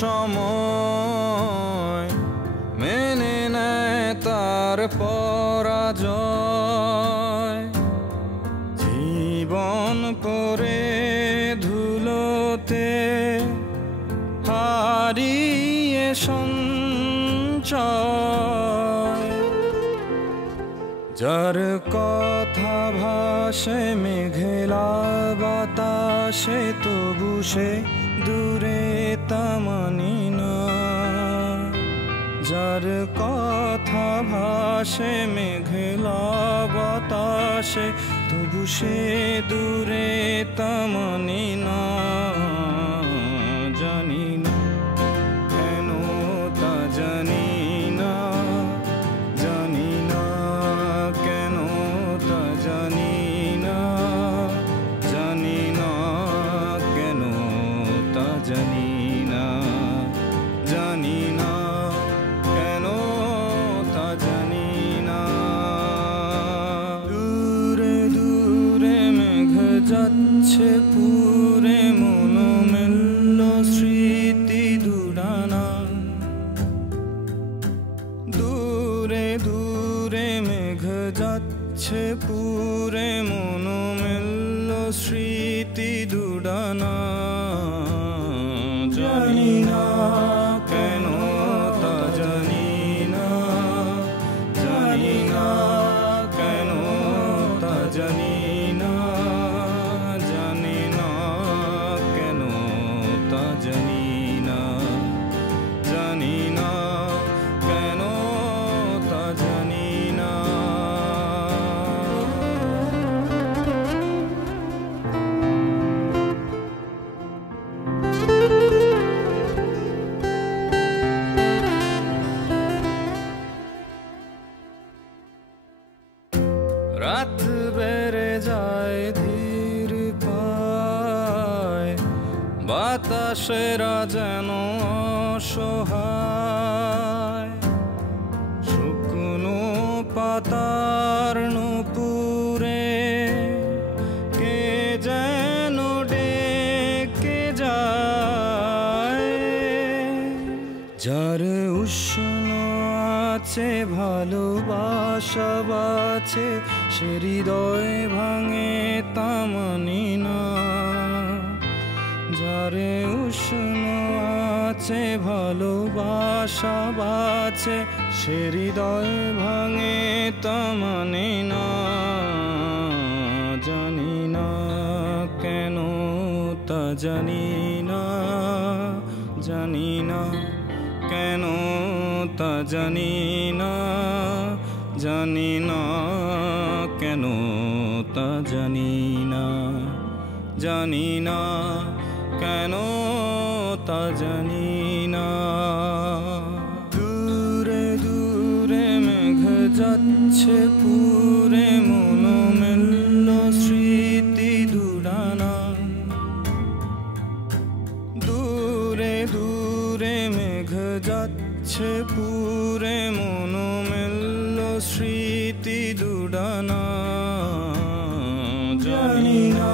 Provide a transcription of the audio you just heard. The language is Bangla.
সময় মেনে নেয় তার পরাজয়। জীবন পরে ধুলোতে হারিয়ে সঞ্চয়। যার কথা ভাসে মেঘলা বাতাসে তবু সে দূরে তা মানি না। যার কথা ভাসে মেঘলা বাতাসে তবু সে দূরে তা মানি না। জানি না কেন তা জানি না, জানি না কেন তা জানি না, জানি না কেন তা জানি না, জানি না কেন তা জানি না। দূরে দূরে মেঘ যাচ্ছে পুরে মনোমেল্য স্মৃতি দুড়ানা। দূরে দূরে মেঘ যাচ্ছে পুরে মনোমেল্য স্মৃতি দুড়ানা। জানি না কেন তা জানি না, জানি না কেন তা জানি না, জানি না কেন তা জানি না, জানি না কেন তা জানি না। রাত বেড়ে যায় ধীর পায়, বাতাসেরা যেন অসহায়। শুকনো পাতার নুপুরে কে যেন ডেকে যায়। যার উষ্ণ আছে ভালোবাসা বাছে সে হৃদয় ভাঙে তা মানি না। যারে উষ্ণ আছে ভালোবাসা বাছে সে হৃদয় ভাঙে তা মানি না। জানি না কেন তা জানি না, জানি না কেন তা জানি না, জানি না কেন তা জানি না, জানি না কেন তা জানি না। দূরে দূরে মেঘ যাচ্ছে পুরে মনোমেল্য স্মৃতি দুড়ানা। দূরে দূরে মেঘ যাচ্ছে পুরে মনোমেল্য স্মৃতি দুড়ানা। জানি না